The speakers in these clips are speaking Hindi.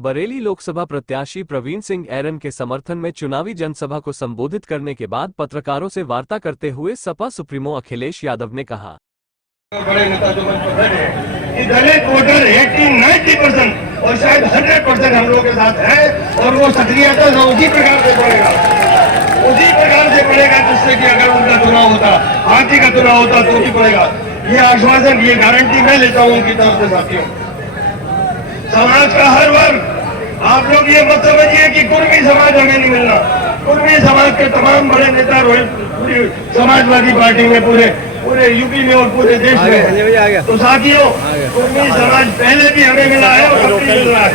बरेली लोकसभा प्रत्याशी प्रवीण सिंह ऐरन के समर्थन में चुनावी जनसभा को संबोधित करने के बाद पत्रकारों से वार्ता करते हुए सपा सुप्रीमो अखिलेश यादव ने कहा, बड़े नेता जो मंच पर बैठे कि दलित वोटर 80-90% और शायद 100% हम लोग के साथ है और वो सक्रियता उसी प्रकार से पड़ेगा जिससे कि अगर उनका चुनाव होता, पार्टी का चुनाव होता तो भी पड़ेगा। ये आश्वासन, ये गारंटी मैं लेता हूँ उनकी तरफ से। साथियों, समाज का हर वर्ग, आप लोग ये मत समझिए कि कुर्मी समाज हमें नहीं मिलना। कुर्मी समाज के तमाम बड़े नेता पूरी समाजवादी पार्टी में पूरे यूपी में और पूरे देश में। तो साथियों, कुर्मी समाज पहले भी हमें मिला है और अब भी मिल रहा है।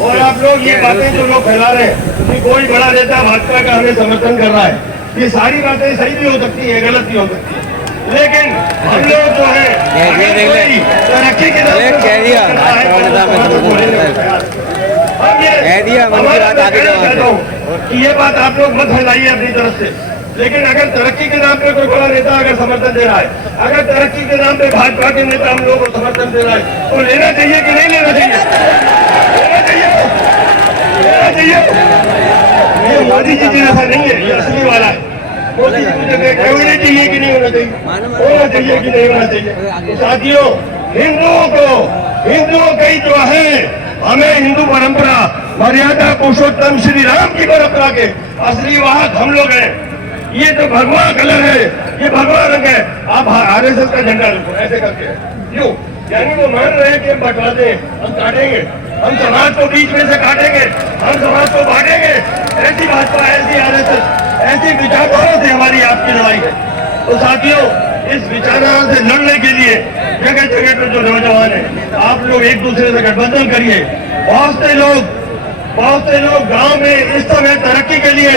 और आप लोग ये बातें जो लोग फैला रहे हैं कि कोई बड़ा नेता भाजपा का हमें समर्थन कर रहा है, ये सारी बातें सही भी हो सकती है, गलत भी हो सकती है, लेकिन हम लोग जो है तरक्की के कि ये बात आप लोग मत फैलाइए अपनी तरफ से। लेकिन अगर तरक्की के नाम पे कोई बड़ा नेता अगर समर्थन दे रहा है, अगर तरक्की के नाम पे भाजपा के नेता हम लोगों को समर्थन दे रहा है, तो लेना चाहिए कि नहीं लेना चाहिए? लेना चाहिए। ये मोदी जी जैसा नहीं है, ये असली वाला है। मोदी जी को होना चाहिए कि नहीं होना चाहिए? होना चाहिए कि नहीं होना चाहिए? साथियों, हिंदुओं की जो है, हमें हिंदू परंपरा, मर्यादा पुरुषोत्तम श्री राम की परंपरा के असली वाहक हम लोग हैं। ये तो भगवा कलर है, ये भगवा रंग है। आप आरएसएस का झंडा रखो ऐसे करके, क्यों? यानी वो मान रहे हैं कि हम बंटवा दें, हम काटेंगे, हम समाज को बीच में से काटेंगे, हम समाज को बांटेंगे। ऐसी भाजपा, ऐसी आरएसएस, ऐसी विचारधारा से हमारी आपकी लड़ाई है। तो साथियों, इस विचारधारा से लड़ने के लिए जगह जगह पर जो नौजवान है, आप लोग एक दूसरे से गठबंधन करिए। बहुत से लोग गांव में इस समय तरक्की के लिए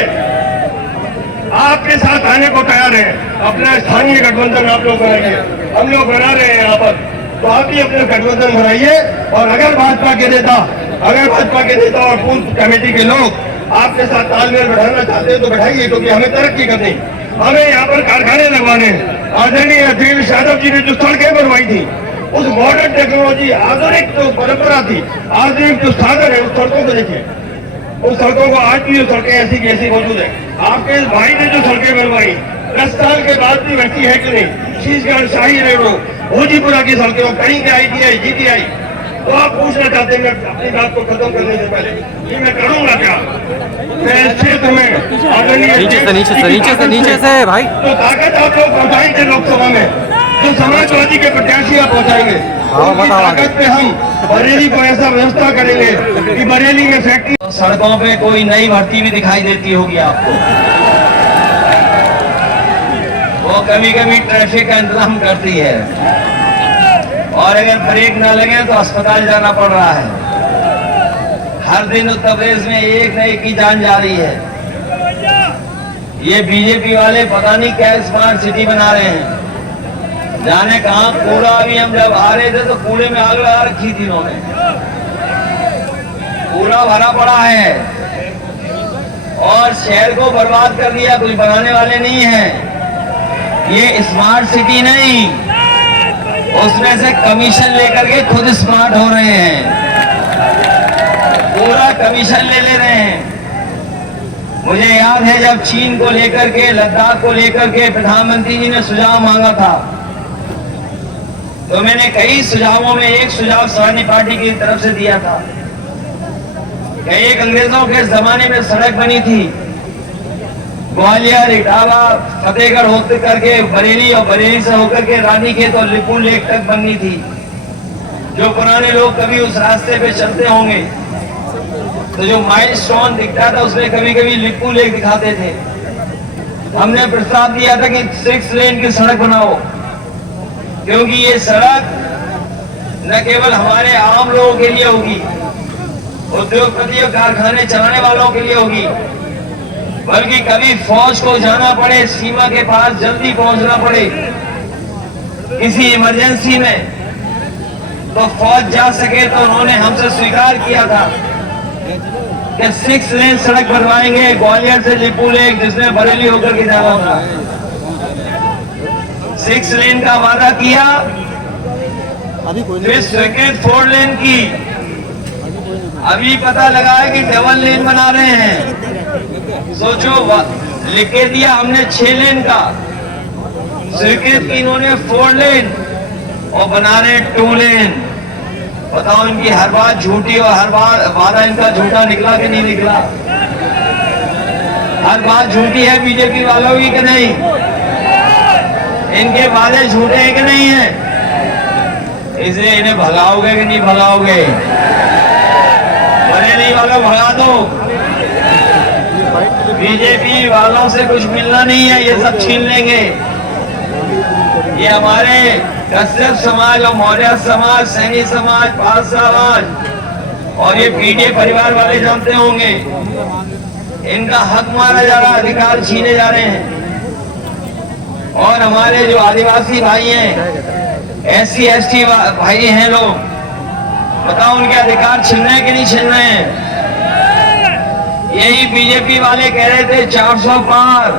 आपके साथ आने को तैयार है। अपना स्थानीय गठबंधन आप लोग बनाइए, हम लोग बना रहे हैं यहाँ पर, तो आप भी अपने गठबंधन बनाइए। और अगर भाजपा के नेता और पूर्व कमेटी के लोग आपके साथ तालमेल बैठाना चाहते हैं तो बैठाइए, क्योंकि हमें तरक्की करनी, हमें यहाँ पर कारखाने लगवाने। आदरणीय अखिलेश यादव जी ने जो सड़कें बनवाई थी, उस मॉडर्न टेक्नोलॉजी, आधुनिक जो परंपरा थी, आधुनिक जो साधन है, उस सड़कों को देखिए। उस सड़कों को आज भी सड़कें ऐसी की ऐसी मौजूद है। आपके भाई ने जो सड़कें बनवाई 10 साल के बाद भी वैसी है कि नहीं? शीशगढ़, शाही रेड़ो, भोजीपुरा की सड़कें, कहीं के ITI, GTI। तो आप पूछना चाहते हैं अपनी बात को खत्म करने से पहले कि मैं करूंगा क्या? मैं इस क्षेत्र में नीचे से भाई तो ताकत आप लोग पहुंचाएंगे लोकसभा में, जो समाजवादी के प्रत्याशी आप पहुंचाएंगे, ताकत पे हम बरेली को ऐसा व्यवस्था करेंगे कि बरेली में फैक्ट्री, सड़कों पे कोई नई भर्ती भी दिखाई देती होगी आपको। वो कभी ट्रैफिक का इंतजाम करती है, और अगर ब्रेक ना लगे तो अस्पताल जाना पड़ रहा है। हर दिन उत्तर प्रदेश में एक न एक की जान जा रही है। ये बीजेपी वाले पता नहीं क्या स्मार्ट सिटी बना रहे हैं, जाने कहां। कूड़ा भी हम जब आ रहे थे तो कूड़े में आग लगा रखी थी इन्होंने, कूड़ा भरा पड़ा है और शहर को बर्बाद कर दिया, कुछ बनाने वाले नहीं है। ये स्मार्ट सिटी नहीं, उसमें से कमीशन लेकर के खुद स्मार्ट हो रहे हैं, पूरा कमीशन ले रहे हैं। मुझे याद है जब चीन को लेकर के, लद्दाख को लेकर के प्रधानमंत्री जी ने सुझाव मांगा था, तो मैंने कई सुझावों में एक सुझाव समाजवादी पार्टी की तरफ से दिया था कि एक अंग्रेजों के जमाने में सड़क बनी थी, ग्वालियर, इटावा, फतेहगढ़ होकर करके बरेली, और बरेली से होकर के रानीखेत और लिपू लेक तक बननी थी। जो पुराने लोग कभी उस रास्ते पे चलते होंगे तो जो माइलस्टोन दिखता था उसमें कभी लिपू लेक दिखाते थे। हमने प्रस्ताव दिया था कि 6 लेन की सड़क बनाओ, क्योंकि ये सड़क न केवल हमारे आम लोगों के लिए होगी, उद्योगपति और कारखाने चलाने वालों के लिए होगी, बल्कि कभी फौज को जाना पड़े, सीमा के पास जल्दी पहुंचना पड़े किसी इमरजेंसी में, तो फौज जा सके। तो उन्होंने हमसे स्वीकार किया था कि 6 लेन सड़क बनवाएंगे ग्वालियर से लिपू लेक, जिसमें बरेली होकर के जाना था। 6 लेन का वादा किया, फिर स्वीकृत 4 लेन की अभी पता लगा है कि डबल लेन बना रहे हैं। सोचो, लिख के दिया हमने 6 लेन का, स्वीकृत की इन्होंने 4 लेन और बना रहे 2 लेन। बताओ, इनकी हर बात झूठी और हर बार वादा इनका झूठा निकला कि नहीं निकला? हर बात झूठी है बीजेपी वालों की कि नहीं? इनके वादे झूठे हैं कि नहीं है? इसलिए इन्हें भगाओगे कि नहीं भगाओगे? बरेली वालों भगा दो। बीजेपी वालों से कुछ मिलना नहीं है, ये सब छीन लेंगे। ये हमारे कश्यप समाज और मौर्य समाज, सैनी समाज, पाल समाज और ये पीडीए परिवार वाले जानते होंगे, इनका हक मारा जा रहा, अधिकार छीने जा रहे हैं। और हमारे जो आदिवासी भाई हैं, SC ST भाई हैं लोग, बताओ उनके अधिकार छिन रहे हैं कि नहीं छिन रहे हैं? यही बीजेपी वाले कह रहे थे 400 पार,